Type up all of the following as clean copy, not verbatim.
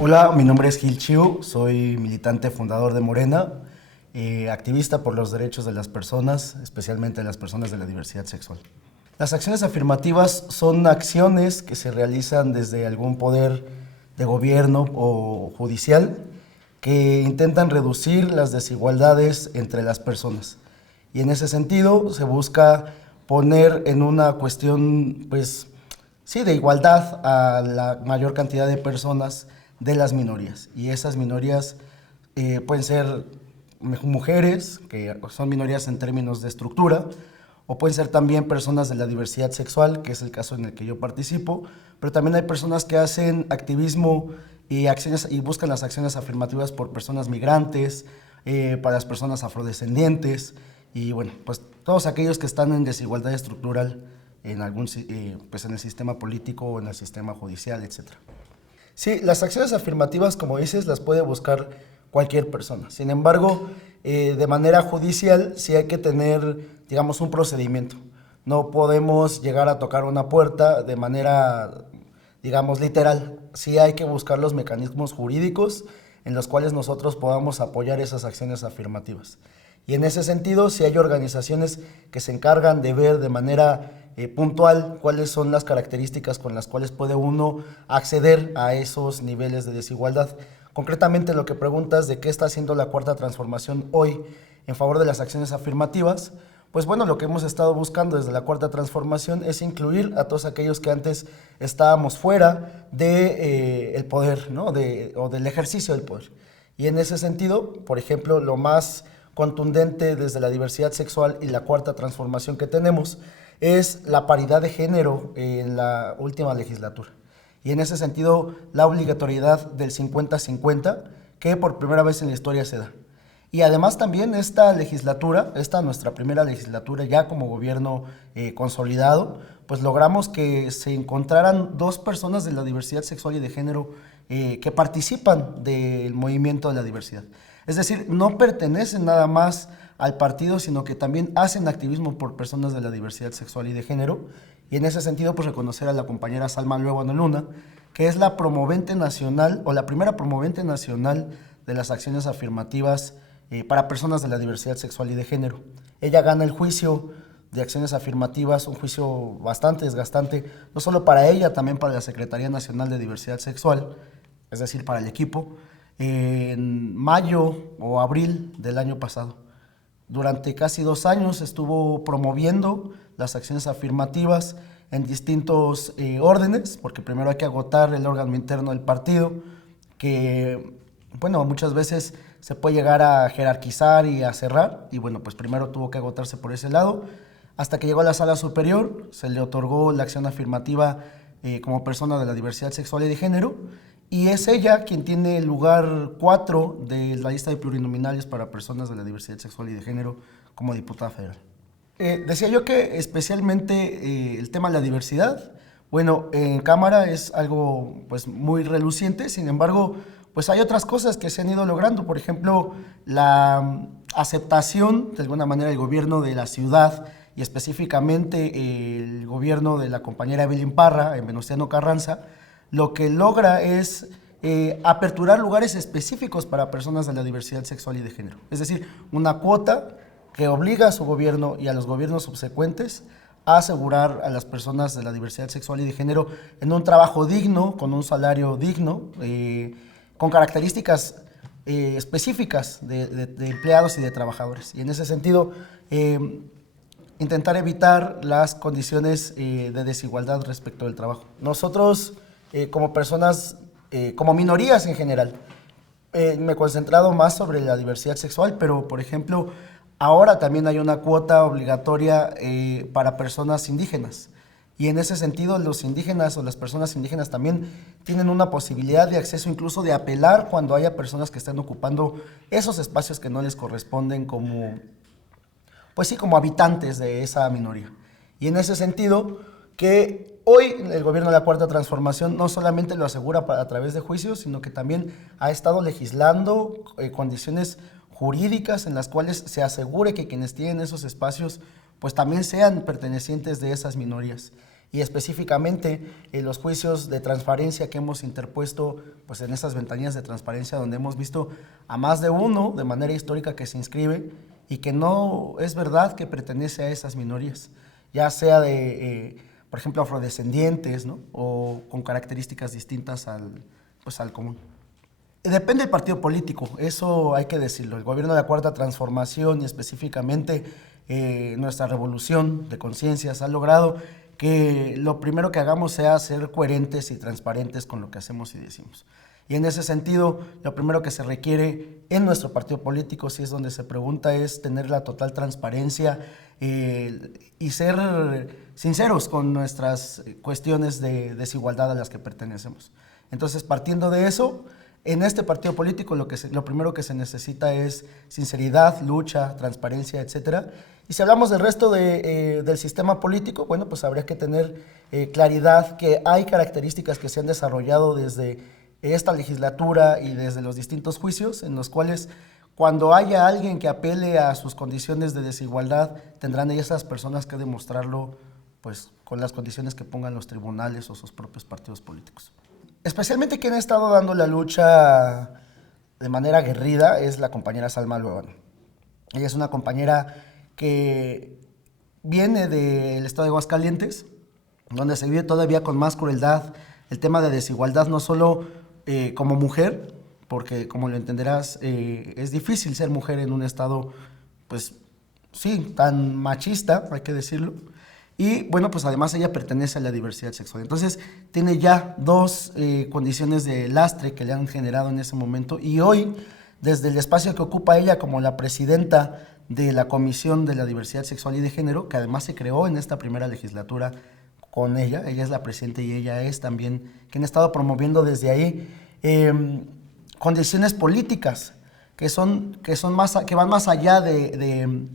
Hola, mi nombre es Gil Chiu, soy militante fundador de Morena, activista por los derechos de las personas, especialmente de las personas de la diversidad sexual. Las acciones afirmativas son acciones que se realizan desde algún poder de gobierno o judicial que intentan reducir las desigualdades entre las personas. Y en ese sentido se busca poner en una cuestión, pues, sí, de igualdad a la mayor cantidad de personas de las minorías. Y esas minorías pueden ser mujeres, que son minorías en términos de estructura, o pueden ser también personas de la diversidad sexual, que es el caso en el que yo participo, pero también hay personas que hacen activismo y, acciones, y buscan las acciones afirmativas por personas migrantes, para las personas afrodescendientes, y bueno, pues todos aquellos que están en desigualdad estructural en, pues en el sistema político o en el sistema judicial, etc. Sí, las acciones afirmativas, como dices, las puede buscar cualquier persona. Sin embargo, de manera judicial sí hay que tener, digamos, un procedimiento. No podemos llegar a tocar una puerta de manera, digamos, literal. Sí hay que buscar los mecanismos jurídicos en los cuales nosotros podamos apoyar esas acciones afirmativas. Y en ese sentido, sí hay organizaciones que se encargan de ver de manera puntual cuáles son las características con las cuales puede uno acceder a esos niveles de desigualdad. Concretamente, lo que preguntas de qué está haciendo la Cuarta Transformación hoy en favor de las acciones afirmativas, pues bueno, lo que hemos estado buscando desde la Cuarta Transformación es incluir a todos aquellos que antes estábamos fuera de, el poder, ¿no? O del ejercicio del poder. Y en ese sentido, por ejemplo, lo más contundente desde la diversidad sexual y la Cuarta Transformación que tenemos es la paridad de género en la última legislatura. Y en ese sentido, la obligatoriedad del 50-50, que por primera vez en la historia se da. Y además también esta legislatura, esta nuestra primera legislatura ya como gobierno consolidado, pues logramos que se encontraran 2 personas de la diversidad sexual y de género que participan del movimiento de la diversidad. Es decir, no pertenecen nada más al partido, sino que también hacen activismo por personas de la diversidad sexual y de género. Y en ese sentido, pues reconocer a la compañera Salma Luevano Luna, que es la promovente nacional, o la primera promovente nacional de las acciones afirmativas para personas de la diversidad sexual y de género. Ella gana el juicio de acciones afirmativas, un juicio bastante desgastante, no solo para ella, también para la Secretaría Nacional de Diversidad Sexual, es decir, para el equipo, en mayo o abril del año pasado. Durante casi 2 años estuvo promoviendo las acciones afirmativas en distintos órdenes, porque primero hay que agotar el órgano interno del partido, que, bueno, muchas veces se puede llegar a jerarquizar y a cerrar, y bueno, pues primero tuvo que agotarse por ese lado, hasta que llegó a la sala superior, se le otorgó la acción afirmativa como persona de la diversidad sexual y de género, y es ella quien tiene el lugar 4 de la lista de plurinominales para personas de la diversidad sexual y de género como diputada federal. Decía yo que especialmente el tema de la diversidad, bueno, en Cámara es algo pues muy reluciente, sin embargo, pues hay otras cosas que se han ido logrando, por ejemplo, la aceptación de alguna manera del gobierno de la ciudad y específicamente el gobierno de la compañera Evelyn Parra en Venustiano Carranza, lo que logra es aperturar lugares específicos para personas de la diversidad sexual y de género. Es decir, una cuota que obliga a su gobierno y a los gobiernos subsecuentes a asegurar a las personas de la diversidad sexual y de género en un trabajo digno, con un salario digno, con características específicas de empleados y de trabajadores. Y en ese sentido, intentar evitar las condiciones de desigualdad respecto del trabajo. Nosotros, como personas, como minorías en general, me he concentrado más sobre la diversidad sexual, pero por ejemplo, ahora también hay una cuota obligatoria para personas indígenas. Y en ese sentido, los indígenas o las personas indígenas también tienen una posibilidad de acceso, incluso de apelar cuando haya personas que estén ocupando esos espacios que no les corresponden como, pues sí, como habitantes de esa minoría. Y en ese sentido, que hoy el gobierno de la Cuarta Transformación no solamente lo asegura a través de juicios, sino que también ha estado legislando condiciones jurídicas en las cuales se asegure que quienes tienen esos espacios pues también sean pertenecientes de esas minorías. Y específicamente los juicios de transparencia que hemos interpuesto pues en esas ventanillas de transparencia, donde hemos visto a más de uno de manera histórica que se inscribe y que no es verdad que pertenece a esas minorías, ya sea de, por ejemplo, afrodescendientes, ¿no? O con características distintas al común. Depende del partido político, eso hay que decirlo. El gobierno de la Cuarta Transformación y específicamente nuestra revolución de conciencias ha logrado que lo primero que hagamos sea ser coherentes y transparentes con lo que hacemos y decimos. Y en ese sentido, lo primero que se requiere en nuestro partido político, si es donde se pregunta, es tener la total transparencia y ser sinceros con nuestras cuestiones de desigualdad a las que pertenecemos. Entonces, partiendo de eso, en este partido político lo primero que se necesita es sinceridad, lucha, transparencia, etcétera. Y si hablamos del resto del sistema político, bueno, pues habría que tener claridad que hay características que se han desarrollado desde esta legislatura y desde los distintos juicios, en los cuales cuando haya alguien que apele a sus condiciones de desigualdad, tendrán esas personas que demostrarlo pues, con las condiciones que pongan los tribunales o sus propios partidos políticos. Especialmente quien ha estado dando la lucha de manera aguerrida es la compañera Salma Luevano. Ella es una compañera que viene del estado de Aguascalientes, donde se vive todavía con más crueldad el tema de desigualdad, no solo como mujer, porque como lo entenderás, es difícil ser mujer en un estado, pues sí, tan machista, hay que decirlo. Y bueno, pues además ella pertenece a la diversidad sexual. Entonces tiene ya dos condiciones de lastre que le han generado en ese momento. Y hoy, desde el espacio que ocupa ella como la presidenta de la Comisión de la Diversidad Sexual y de Género, que además se creó en esta primera legislatura con ella es la presidenta y ella es también quien ha estado promoviendo desde ahí condiciones políticas que van más allá de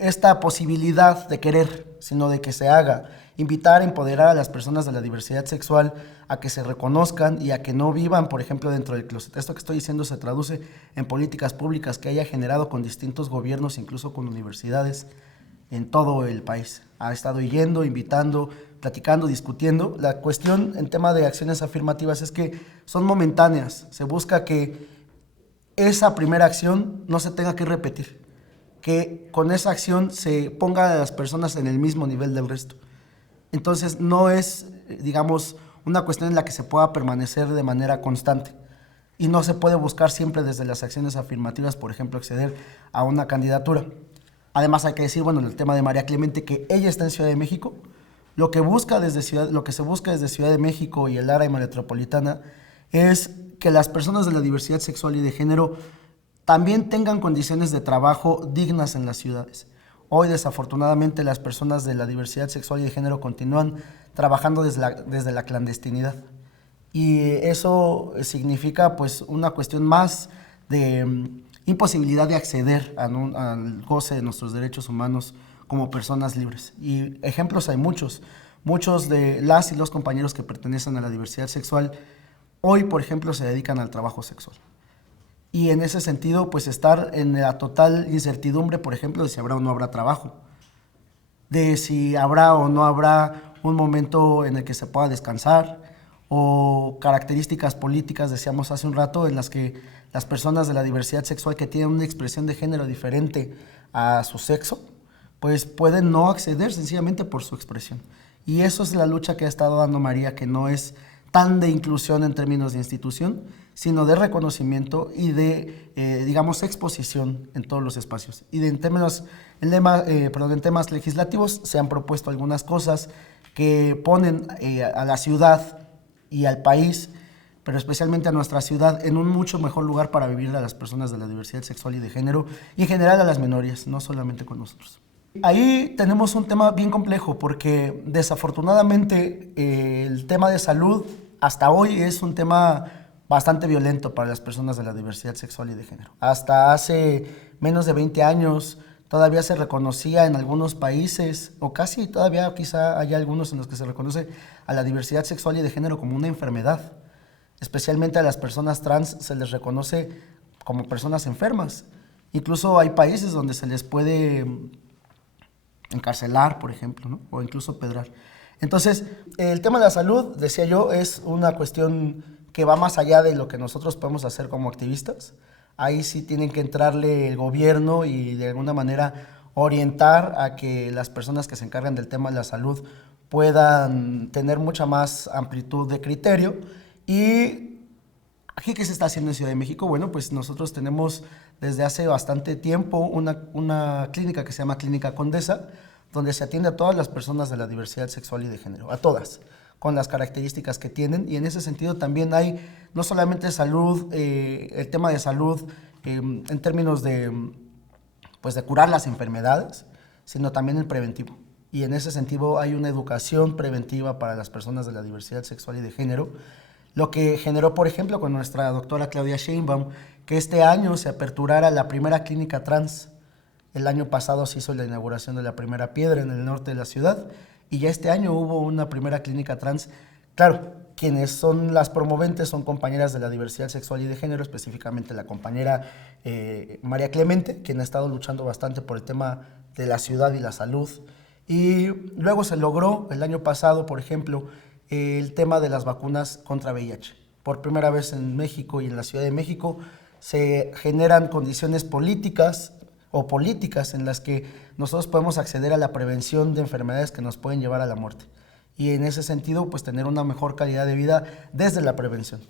esta posibilidad de querer, sino de que se haga. Invitar, empoderar a las personas de la diversidad sexual a que se reconozcan y a que no vivan, por ejemplo, dentro del closet. Esto que estoy diciendo se traduce en políticas públicas que haya generado con distintos gobiernos, incluso con universidades en todo el país. Ha estado yendo, invitando, platicando, discutiendo. La cuestión en tema de acciones afirmativas es que son momentáneas. Se busca que esa primera acción no se tenga que repetir, que con esa acción se ponga a las personas en el mismo nivel del resto. Entonces no es, digamos, una cuestión en la que se pueda permanecer de manera constante y no se puede buscar siempre desde las acciones afirmativas, por ejemplo, acceder a una candidatura. Además hay que decir, bueno, en el tema de María Clemente, que ella está en Ciudad de México, lo que se busca desde Ciudad de México y el área metropolitana es que las personas de la diversidad sexual y de género también tengan condiciones de trabajo dignas en las ciudades. Hoy, desafortunadamente, las personas de la diversidad sexual y de género continúan trabajando desde la clandestinidad. Y eso significa pues una cuestión más de imposibilidad de acceder al goce de nuestros derechos humanos como personas libres. Y ejemplos hay muchos. Muchos de las y los compañeros que pertenecen a la diversidad sexual hoy, por ejemplo, se dedican al trabajo sexual. Y en ese sentido, pues estar en la total incertidumbre, por ejemplo, de si habrá o no habrá trabajo, de si habrá o no habrá un momento en el que se pueda descansar, o características políticas, decíamos hace un rato, en las que las personas de la diversidad sexual que tienen una expresión de género diferente a su sexo, pues pueden no acceder sencillamente por su expresión. Y eso es la lucha que ha estado dando María, que no es tan de inclusión en términos de institución, sino de reconocimiento y de, digamos, exposición en todos los espacios. Y en temas legislativos se han propuesto algunas cosas que ponen a la ciudad y al país, pero especialmente a nuestra ciudad, en un mucho mejor lugar para vivir a las personas de la diversidad sexual y de género, y en general a las minorías, no solamente con nosotros. Ahí tenemos un tema bien complejo, porque desafortunadamente el tema de salud hasta hoy es un tema bastante violento para las personas de la diversidad sexual y de género. Hasta hace menos de 20 años todavía se reconocía en algunos países, o casi todavía quizá haya algunos en los que se reconoce a la diversidad sexual y de género como una enfermedad. Especialmente a las personas trans se les reconoce como personas enfermas. Incluso hay países donde se les puede encarcelar, por ejemplo, ¿no? O incluso pedrar. Entonces, el tema de la salud, decía yo, es una cuestión que va más allá de lo que nosotros podemos hacer como activistas. Ahí sí tienen que entrarle el gobierno y de alguna manera orientar a que las personas que se encargan del tema de la salud puedan tener mucha más amplitud de criterio. Y aquí, ¿qué se está haciendo en Ciudad de México? Bueno, pues nosotros tenemos desde hace bastante tiempo una clínica que se llama Clínica Condesa, donde se atiende a todas las personas de la diversidad sexual y de género, a todas, con las características que tienen. Y en ese sentido también hay no solamente salud, el tema de salud en términos pues de curar las enfermedades, sino también el preventivo. Y en ese sentido hay una educación preventiva para las personas de la diversidad sexual y de género, lo que generó, por ejemplo, con nuestra doctora Claudia Sheinbaum, que este año se aperturara la primera clínica trans. El año pasado se hizo la inauguración de la primera piedra en el norte de la ciudad y ya este año hubo una primera clínica trans. Claro, quienes son las promoventes son compañeras de la diversidad sexual y de género, específicamente la compañera María Clemente, quien ha estado luchando bastante por el tema de la ciudad y la salud. Y luego se logró el año pasado, por ejemplo, el tema de las vacunas contra VIH. Por primera vez en México y en la Ciudad de México se generan condiciones políticas o políticas en las que nosotros podemos acceder a la prevención de enfermedades que nos pueden llevar a la muerte. Y en ese sentido, pues tener una mejor calidad de vida desde la prevención.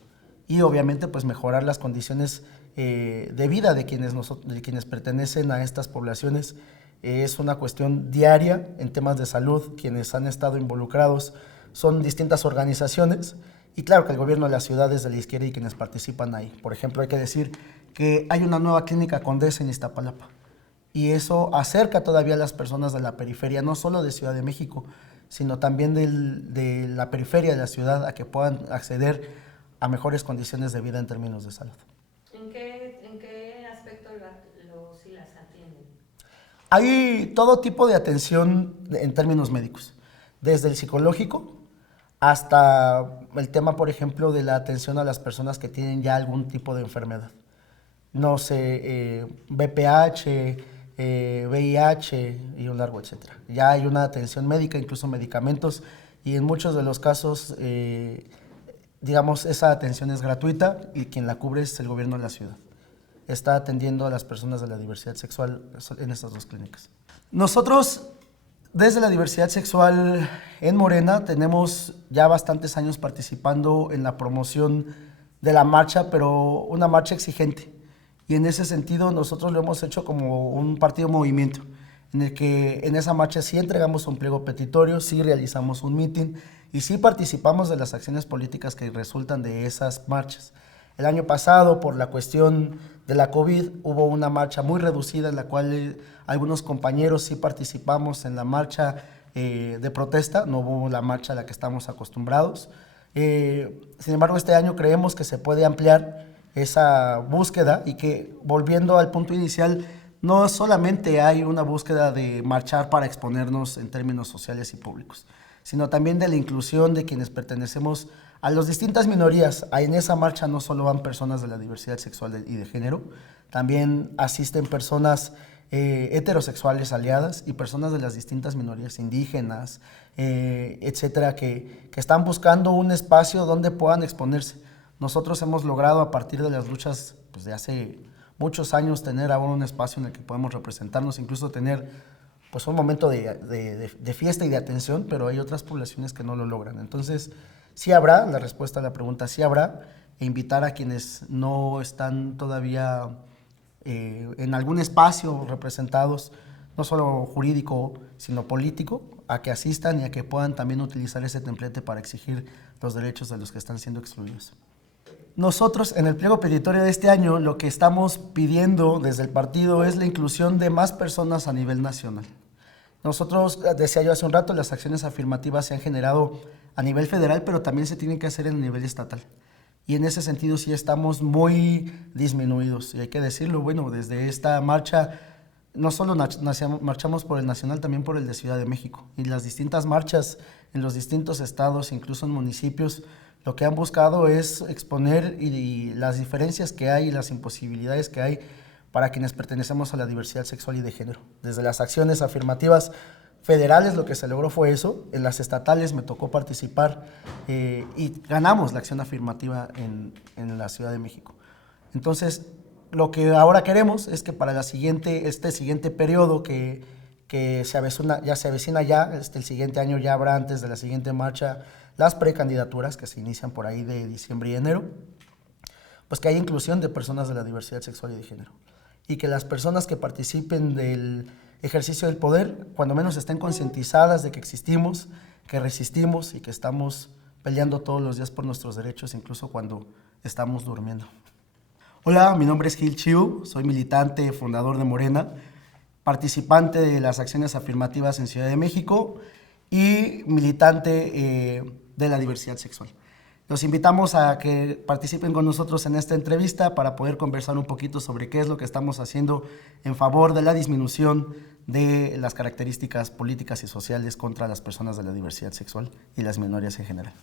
Y obviamente, pues mejorar las condiciones de vida de quienes pertenecen a estas poblaciones. Es una cuestión diaria en temas de salud. Quienes han estado involucrados son distintas organizaciones y claro que el gobierno de la ciudad es de la izquierda y quienes participan ahí. Por ejemplo, hay que decir que hay una nueva clínica Condesa en Iztapalapa y eso acerca todavía a las personas de la periferia, no solo de Ciudad de México, sino también de la periferia de la ciudad a que puedan acceder a mejores condiciones de vida en términos de salud. ¿En qué aspecto sí las atienden? Hay todo tipo de atención en términos médicos, desde el psicológico hasta el tema, por ejemplo, de la atención a las personas que tienen ya algún tipo de enfermedad. No sé, BPH, VIH y un largo etcétera. Ya hay una atención médica, incluso medicamentos, y en muchos de los casos, digamos, esa atención es gratuita y quien la cubre es el gobierno de la ciudad. Está atendiendo a las personas de la diversidad sexual en estas dos clínicas. Nosotros, desde la diversidad sexual en Morena, tenemos ya bastantes años participando en la promoción de la marcha, pero una marcha exigente. Y en ese sentido nosotros lo hemos hecho como un partido movimiento, en el que en esa marcha sí entregamos un pliego petitorio, sí realizamos un mitin y sí participamos de las acciones políticas que resultan de esas marchas. El año pasado, por la cuestión de la COVID, hubo una marcha muy reducida en la cual algunos compañeros sí participamos en la marcha de protesta, no hubo la marcha a la que estamos acostumbrados. Sin embargo, este año creemos que se puede ampliar esa búsqueda y que, volviendo al punto inicial, no solamente hay una búsqueda de marchar para exponernos en términos sociales y públicos, sino también de la inclusión de quienes pertenecemos a las distintas minorías. En esa marcha no solo van personas de la diversidad sexual y de género, también asisten personas heterosexuales aliadas y personas de las distintas minorías indígenas, etcétera, que están buscando un espacio donde puedan exponerse. Nosotros hemos logrado, a partir de las luchas pues, de hace muchos años, tener ahora un espacio en el que podemos representarnos, incluso tener pues, un momento de fiesta y de atención, pero hay otras poblaciones que no lo logran. Entonces, sí habrá, la respuesta a la pregunta sí habrá, e invitar a quienes no están todavía en algún espacio representados, no solo jurídico, sino político, a que asistan y a que puedan también utilizar ese templete para exigir los derechos de los que están siendo excluidos. Nosotros, en el pliego petitorio de este año, lo que estamos pidiendo desde el partido es la inclusión de más personas a nivel nacional. Nosotros, decía yo hace un rato, las acciones afirmativas se han generado a nivel federal, pero también se tienen que hacer en nivel estatal. Y en ese sentido sí estamos muy disminuidos. Y hay que decirlo, bueno, desde esta marcha, no solo marchamos por el nacional, también por el de Ciudad de México. Y las distintas marchas en los distintos estados, incluso en municipios, lo que han buscado es exponer y las diferencias que hay y las imposibilidades que hay para quienes pertenecemos a la diversidad sexual y de género. Desde las acciones afirmativas federales lo que se logró fue eso. En las estatales me tocó participar y ganamos la acción afirmativa en la Ciudad de México. Entonces, lo que ahora queremos es que para este siguiente periodo que se avecina el siguiente año ya habrá antes de la siguiente marcha las precandidaturas que se inician por ahí de diciembre y enero, pues que haya inclusión de personas de la diversidad sexual y de género. Y que las personas que participen del ejercicio del poder, cuando menos estén concientizadas de que existimos, que resistimos y que estamos peleando todos los días por nuestros derechos, incluso cuando estamos durmiendo. Hola, mi nombre es Gil Chiu, soy militante, fundador de Morena, participante de las acciones afirmativas en Ciudad de México y militante de la diversidad sexual. Los invitamos a que participen con nosotros en esta entrevista para poder conversar un poquito sobre qué es lo que estamos haciendo en favor de la disminución de las características políticas y sociales contra las personas de la diversidad sexual y las minorías en general.